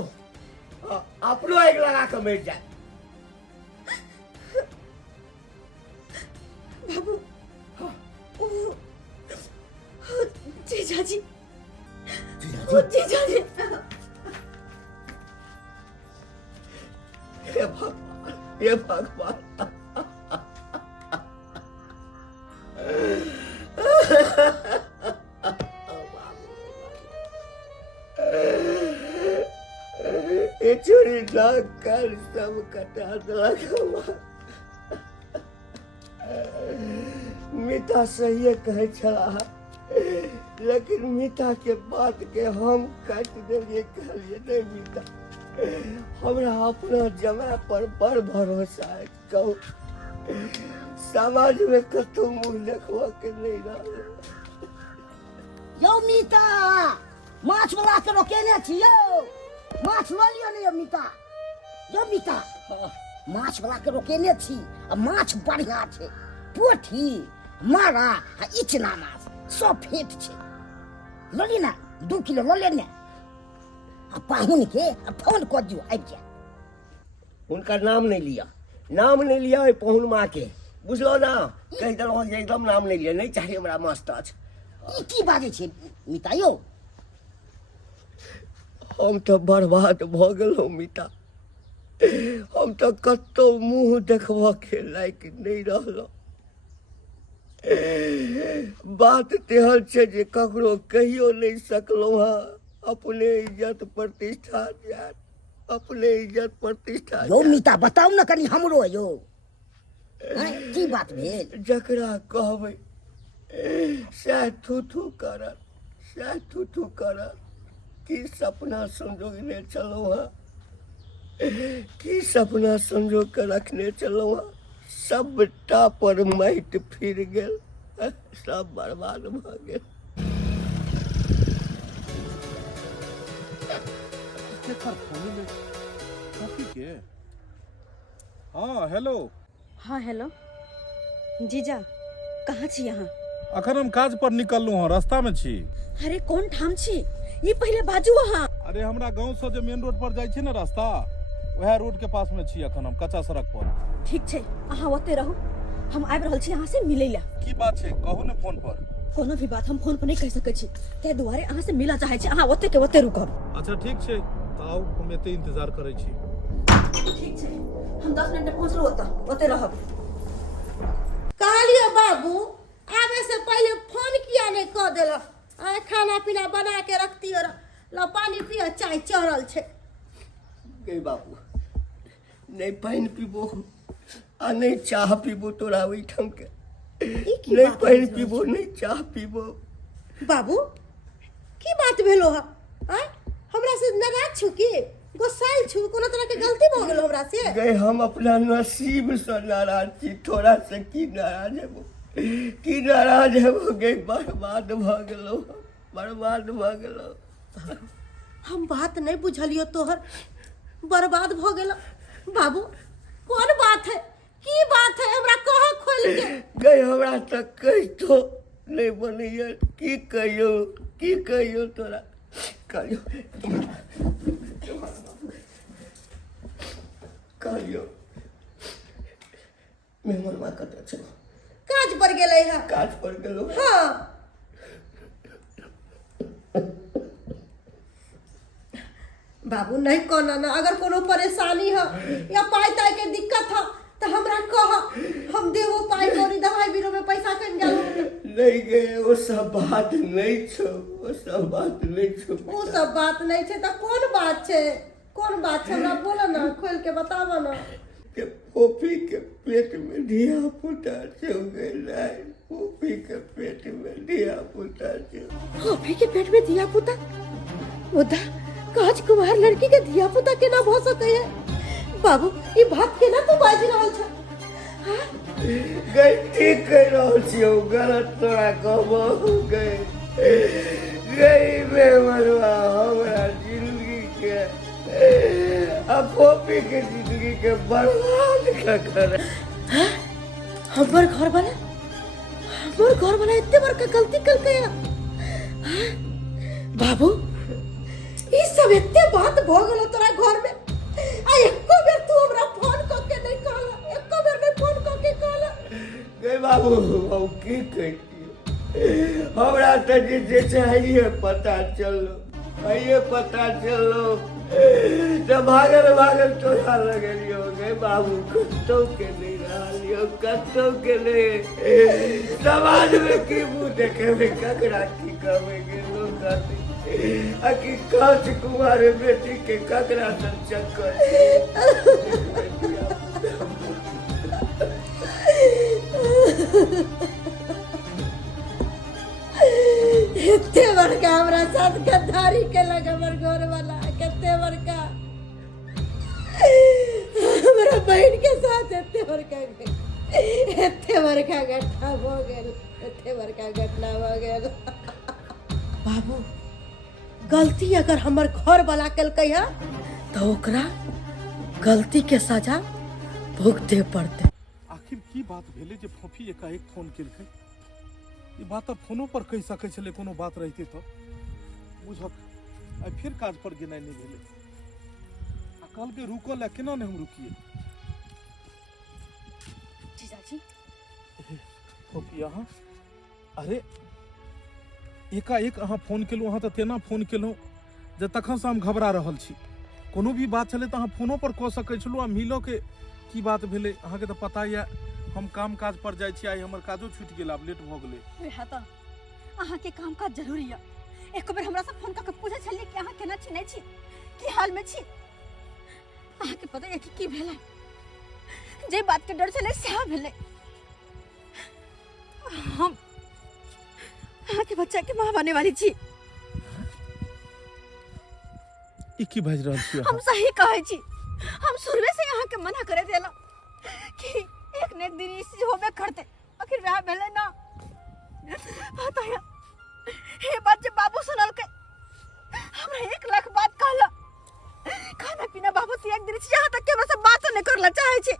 अपनो आग लगा के मर जाए। बाबू, ओ जीजाजी, ओ जीजाजी, हे भगवान, हे भगवान। ये चोरी ना कर, सब कटा देलक। मीता सही कहे छला, लेकिन मीता के बात के हम काट देलिए। कहलिए नहीं मीता, हमरा अपना जमाय पर बड़ भरोसा है। कहू, समाज में कतौ मुँह देखबा के नहीं रहल। यो मीता, माछ वाला के रोकेने छी यो, माछ लऽ लियो ने यो मीता। यो मीता, माछ वाला के रोकेने छी, आ माछ बढ़िया छै, पोठी, मारा आ इचना माछ सब फेट छै। लऽ ली ना, 2 किलो लऽ लेने, आ पाहुन के फोन कऽ दियो, आबि जाए। उनका नाम नहीं लिया, नाम नहीं लिया ओइ पहुन माँ के, बुझलो ना? कह देलहुँ जे एकदम नाम नहीं लिया, नहीं चाही हमरा मस्त अछि। ई की बाजै छै मीता यो? हम तो बर्बाद भ गेलहुँ मीता, हम तो कतौ मुँह देखबा के लायक नहीं रहलहुँ। बात तेहन छै जे ककरो कहियो नहीं सकलहुँ हँ। अपने इज्जत प्रतिष्ठा जात, अपने इज्जत प्रतिष्ठा यो मीता, बताउ ना कनी हमरो यो, की बात भेल? जकरा कहबै सएह थू थू करत, सएह थू थू करत। की सपना संजोगने चलहुँ हँ, की सपना संजोग के रखने चलहुँ हँ, सबटा पर माटि फिर गेल, सब बर्बाद भ गेल। हाँ हेलो। हाँ हेलो, जीजा कहाँ छी यहाँ? अखन हम काज पर निकललू हँ, रास्ता में छी। अरे कोन ठाम छी, ये पहले बाजू अहाँ। अरे हमरा गांव से जो मेन रोड पर जाय छै ना रास्ता, वह रोड के पास में छी अखन हम, कच्चा सड़क पर। ठीक छै, अहाँ ओते रहू, हम आबि रहल छी अहाँ से मिलै ला। की बात छै, कहू ने फोन पर। कोनो भी बात हम फोन पर नहीं कह सकै छी, तै दुआरे अहाँ से मिला चाहे छी, अहाँ ओते के ओते रुकब। अच्छा ठीक छै, आओ, हम एते इंतजार करै छी। ठीक छै, हम 10 मिनट में पहुंचलू, ओते रहब। कहलिए बाबू, आवे से पहले फोन किया नहीं कह देलक? आए खाना पीना बना के रखती और लो पानी पियो, चाय चढ़ल छे। गई बाबू, नहीं पानी पीबो आ नहीं चाह पीबो तोरा ओहिठाम के, नहीं पानी पीबो नहीं चाह पीबो। बाबू, की बात भेलो है? आए हमरा से नाराज छु की? गोसाइल छु? कोनो तरह के गलती भ गेलो हमरा से? गई हम अपना नसीब से नाराज छी, थोड़ा से की नाराज हेबो। कि नाराज हो गई, बर्बाद भ गेलो, बर्बाद भ गेलो। हम बात नहीं बुझलियो तोहर, बर्बाद भ गेला। बाबू कौन बात है, की बात है, हमरा कह खोल के। गई हमरा तक कही तो नहीं बनैया, की कहियो तोरा कहियो मेहमानवा कतऽ छौ? काज पर गेलै है। काज पर गेलो? हाँ। बाबू नहीं कहना ना, अगर कोनो परेशानी है या पाई ताई के दिक्कत है तो हमरा कह, हम देवो पाई करी, दवाई बीरो में पैसा कन जाओ। नहीं गए, वो सब बात नहीं छो, वो सब बात नहीं छो। वो सब बात नहीं छे तो कौन बात छे, कौन बात छे हमरा बोला ना, खोल के बतावा ना। के पोपी के पेट में धिया पुता छो गए, पोपी के पेट में धिया पुता छो। पोपी के पेट में धिया पुता? उदा राजकुमार लड़की के धिया पुता केना भ सकै है? बाबू ई बात केना तू बाजी रहल छ? गई ठीक कह रहल छियौ, गलत तोरा कहबो गई बेमरवा हमरा जिंदगी के अब पोपी के जिंदगी के बर्बाद कर। हमर घर वाला इतने बड़का गलती कर गया। बाबू ई सब इतने बात भ गेलो तोरा घर में, आ एको बेर तू हमरा फोन क के नहीं कहला, एको बेर नहीं फोन क के कहला। गई बाबू की कहती हमरा तो जे चाहिए पता चलो तो भागल तोरा लगलियो। गई बाबू कतो के नहीं रहलियो, कतो के नहीं, समाज में की मुँह देखेबे, ककरा की कहबे गे लोग कि कांच कुमार बेटी के ककरा से चक्कर। इतने बड़का हमरा साथ गद्दारी के लग हमर घर वाला, कितने बड़का हमरा बहन के साथ इतने बड़का घटना हो गेल, इतने बड़का घटना हो गेल। बाबू गलती अगर हमर घर वाला कलकै है तो ओकरा गलती के सजा भुगते पड़ते। आखिर की बात भेले जे फोफी एकाएक फोन केलकै? ई बात अब फोनो पर कहि सकै छलै, कोनो बात रहते तो बुझक। आई फिर काज पर गेनाइ नहीं भेले, आ कहलकै रुको ला, केना नहीं हम रुकिए? जीजाजी फोफी अहाँ, अरे एकाएक अहाँ फोन केलहुँ, अहाँ तो तेना फोन केलहुँ जे तखन से हम घबरा रहल छी। कोनो भी बात छलै तो अहाँ फोनो पर कह सकै छलहुँ, आ मिलो के की बात भेलै अहाँके तो पता ये, हम काम काज पर जाइ छी, आई हमर काजो छूटि गेल, आब लेट भ गेलै। वएह त अहाँ के काम काज जरूरी है। एक बेर हमरा से फोन करके पूछे छलिए कि अहाँ केना छी, नहीं छी, की हाल में छी। अहाँ के पता है कि की भेलै, जे बात के डर छलै सएह भेलै। हम अहाँ के बच्चा के माँ बने वाली छी। ई की बाजि रहल छी? हम सही कहै छी, हम शुरुए से यहाँ के मना करे देला कि एक न एक दिन इस होबे करते, आखिर वह भेले ना। पता है हे बात जे बाबू सुनल के हमरा 1 लाख बात कहला, खाना पीना बाबू से एक दिन यहाँ तक के हमरा से बात नहीं करला चाहे छी।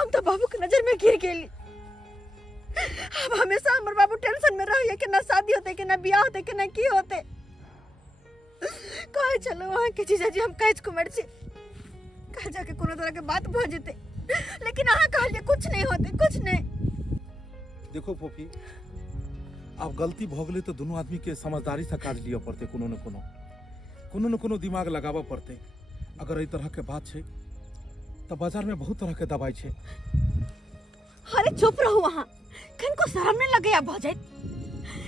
हम तो बाबू के नजर में गिर गेली। अब हमेशा हमर बाबू टेंशन में रहिए कि ना शादी होते, कि ना बियाह होते, कि ना की होते। कहे चलो वहाँ के जीजाजी हम कैच कुमार छी, कह जाके कोनो तरह के बात भ जेते, लेकिन अहाँ कहलिए कुछ नहीं होते, कुछ नहीं। देखो फोफी, अब गलती भ गेलै तो दोनों आदमी के समझदारी से काज लिया पड़ते, कोनो न कोनो दिमाग लगाबा पड़ते। अगर एहि तरह के बात छै तो बाजार में बहुत तरह के दवाई छै। अरे चुप रहो वहाँ, कनको शर्म नहीं लगे अब जाए,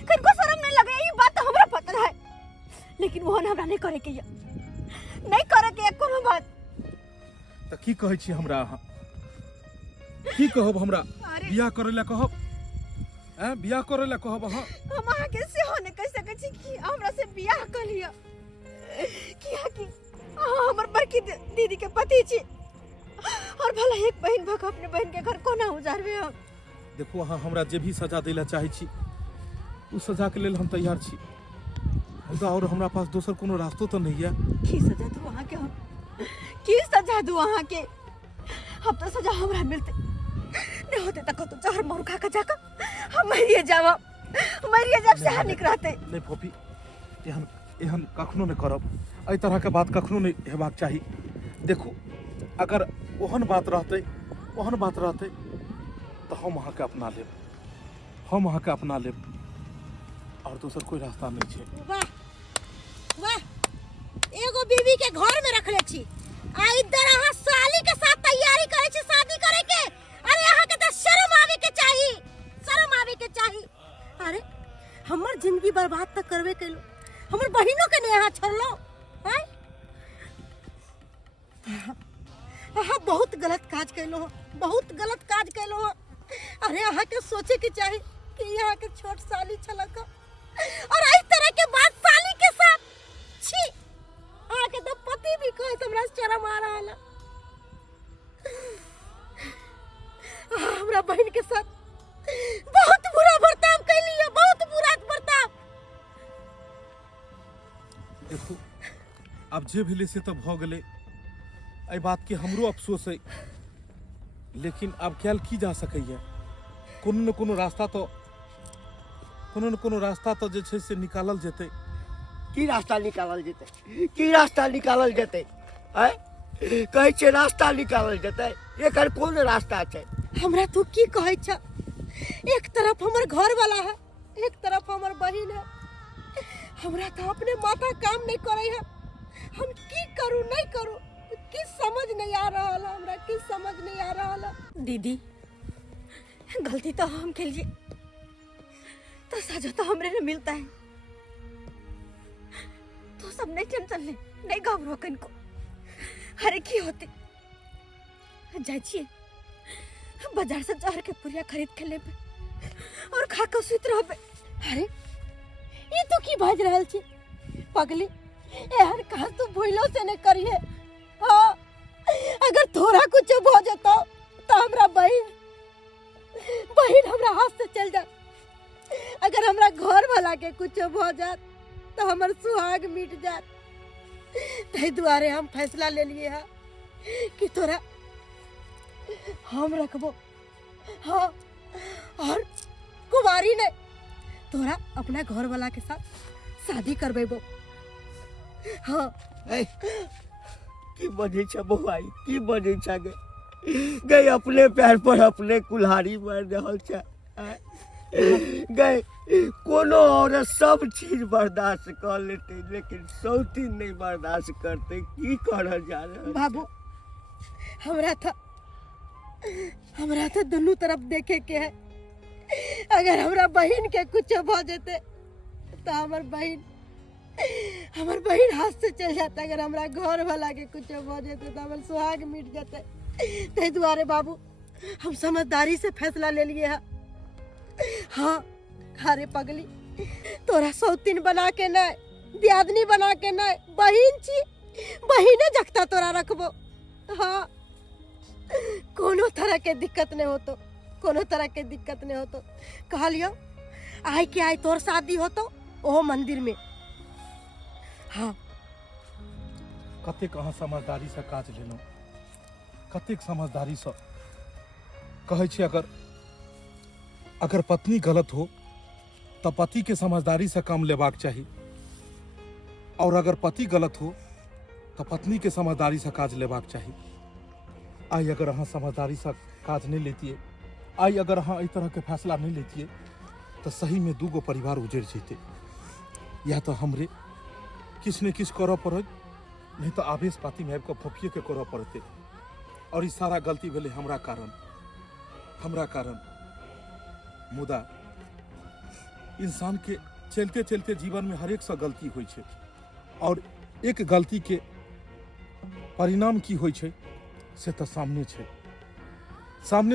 कनको शर्म नहीं लगे, ये बात तो हमरा पता है, लेकिन वो हमरा नहीं करे के, नहीं करे के कोनो बात। तो की कहै छी हमरा अहाँ? की कहब हमरा? बियाह करे ला कहब? बियाह करे ला कहब अहाँ? हम अहाँ के सेहो नहीं कह सकै छी कि हमरा से बियाह कर लिया, किया कि अहाँ हमर बड़की दीदी के पति छी, और भला एक बहन भक अपने बहन के घर कोना उजारबे हम। देखो अहाँ हमरा जे भी सजा दै ला चाहै छी उ सजा के लेल हम तैयार छी। मुदा और हमरा पास दोसर कोनो रास्तो तो नहीं है। की सजा दू अहाँ के हम? की सजा दू अहाँ के? अब तो सजा हमरा मिलते नहीं होते तक तो जहर मरु खा के जाकर हम मरिए जाब से हानिक रहते। नहीं फोफी, एहन एहन कखनो नहीं करब। एहि तरह के बात कखनो नहीं हेबाक चाही। देखो अगर ओहन बात रहते तो हम अहाँ के अपना लेब, और दोसर कोई रास्ता नहीं छै। वाह वाह, एगो बीवी के घर में रखले छी आ इधर अहाँ साली के साथ तैयारी करे छी शादी करे के। अरे अहाँ के तो शर्म आवे के चाहिए, शर्म आवे के चाहिए। अरे हमर जिंदगी बर्बाद त करबे कैलो, हमर बहिनों के ने यहाँ छोड़लो हैं। अहाँ बहुत गलत काज कैलो हो, बहुत गलत काज कैलो हो। अरे अहाँ के सोचे के चाहिए कि यहाँ के छोट साली छलक और इस तरह के बात साली के साथ छी। अहाँ के तो पति भी कहे हमरा शर्म आ रहा है। हमरा बहन के साथ बहुत बुरा बर्ताव कैली है, बहुत बुरा बर्ताव। देखो अब जे भेले से तो भ गेले, एहि बात के हमरो अफसोस है, लेकिन अब कैल की जा सकैया। कोनो न कोनो रास्ता तो जे छै से निकालल जेतै। की रास्ता निकालल जेतै? कहै छै रास्ता निकालल जेतै, एकर कोन रास्ता छै? हमरा तो की कहै छ, एक तरफ हमर घर वाला है, एक तरफ हमर बहिन है। हमरा तो अपने माथा काम नहीं करे है। हम की करूं नहीं करूं, की समझ नहीं आ रहा है हमरा, की समझ नहीं आ रहा है। दीदी गलती तो हम के लिए, तो सजा तो हमरे ने मिलता है। तो सब नहीं टेंशन ले, नहीं घबरो कनको। अरे की होते जाय छिए बाजार से जहर के पुरिया खरीद के लेबे और खा के सुत रहबे। अरे ये तो की बाज रहल छी पगली, एहन काज तू भूलो से नहीं करिए। हाँ, अगर थोड़ा कुछ हो जाता तो हमरा बहन हमरा हाथ से चल जात। अगर हमरा घर वाला के कुछ हो जात तो हमर सुहाग मिट जात। तै दुआरे हम फैसला ले लिए है कि तोरा हम रखबो। हाँ, और कुमारी ने तोरा अपना घर वाला के साथ शादी करबेबो। हाँ की बजे छ बौआई, की बजे छ गई अपने पैर पर अपने कुल्हाड़ी मार रहल छ। गई कोनो औरत सब चीज बर्दाश्त कर लेते, लेकिन सौतीन नहीं बर्दाश्त करते। की करल जा रहा बाबू, हमरा था दोनों तरफ देखे के है। अगर हमरा बहन के कुछ हो जाते तो हमर बहन हाथ से चल जाता। अगर हमरा घर वाला के कुछ हो जाते तो हमर सुहाग मिट जाते। तै दुआरे बाबू हम समझदारी से फैसला ले लिए है। हाँ, अरे पगली, तोरा सौतीन बना के नहीं, दियादनी बना के नहीं, बहन छी, बहिने जगता तोरा रखबो। हाँ, कोनो तरह के दिक्कत नहीं हो तो, कोनो तरह के दिक्कत नहीं हो तो कह लियो आई के आई तोर शादी हो तो ओहो मंदिर में। हाँ, कतेक अहाँ समझदारी से काज लेलहुँ, कतेक समझदारी से कहै छी। अगर पत्नी गलत हो तो पति के समझदारी से काम लेबाक चाहिए, और अगर पति गलत हो तो पत्नी के समझदारी से काज लेबाक चाहिए। आई अगर अहाँ समझदारी से काज नहीं लेतिए, आई अगर अहाँ इस तरह के फैसला नहीं लेतिए तो सही में दूगो परिवार उजड़ जेते। या तो हमरे किस ने किस करऽ पड़त, नहीं तो आवेश पाती में आबि फोफिए के करऽ पड़ते। और इस सारा गलती भेले हमरा कारण। मुदा इंसान के चलते चलते जीवन में हर एक सा गलती होइ छै, और एक गलती के परिणाम की होइ छै से तो सामने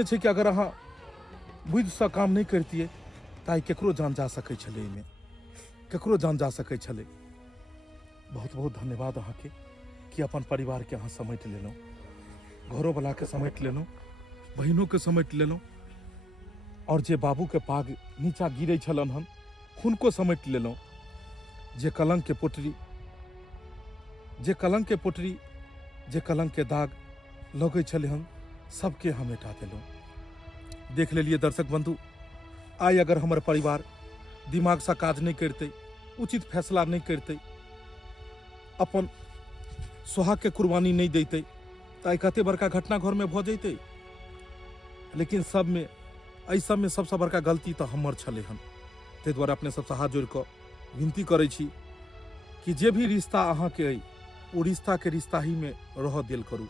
छै कि अगर अहाँ बुद्धि से काम नहीं करतिए ताई केकरो जान जा सकै छलै, एहिमे केकरो जान जा सकै छलै। बहुत बहुत धन्यवाद अहाँ के कि अपन परिवार के अहाँ समेट लेलहुँ, घरो वाला के समेट लेलहुँ, बहिनों के समेट लेलहुँ, और जे बाबू के पाग नीचा गिरै छलन हन हुनको समेट लेलहुँ। जे कलंक के पोटरी जे कलंक के दाग लगै छलै हन सबके हम हटा देलहुँ। देख लेलिए दर्शक बंधु, आइ अगर हमर परिवार दिमाग से काज नहीं करते, उचित फैसला नहीं करते, अपन सुहाग के कुर्बानी नहीं देते तो कते बड़का घटना घर में भ जैते। लेकिन सब में सबसे बड़का गलती तो हमर छलै हन। ताहि दुआरे अपने सबसे हाथ जोड़ कऽ विनती करै छी कि जे भी रिश्ता अहाँ के अइ ओ रिश्ता के रिश्ता ही में रह देल करू।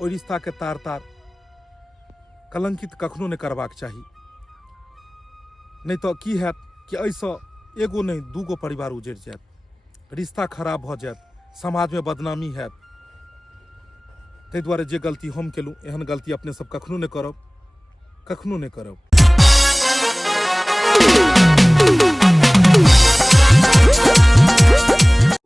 ओ रिश्ता के तार कलंकित कखनो नहीं करबाक चाही। नहीं तो की हैत कि ऐसा एगो नहीं दूगो परिवार उजड़ जायत, रिश्ता खराब भ जायत, समाज में बदनामी हैत। ताहि दुआरे जे गलती हम केलहुँ एहन गलती अपने सब कखनो नहीं करब।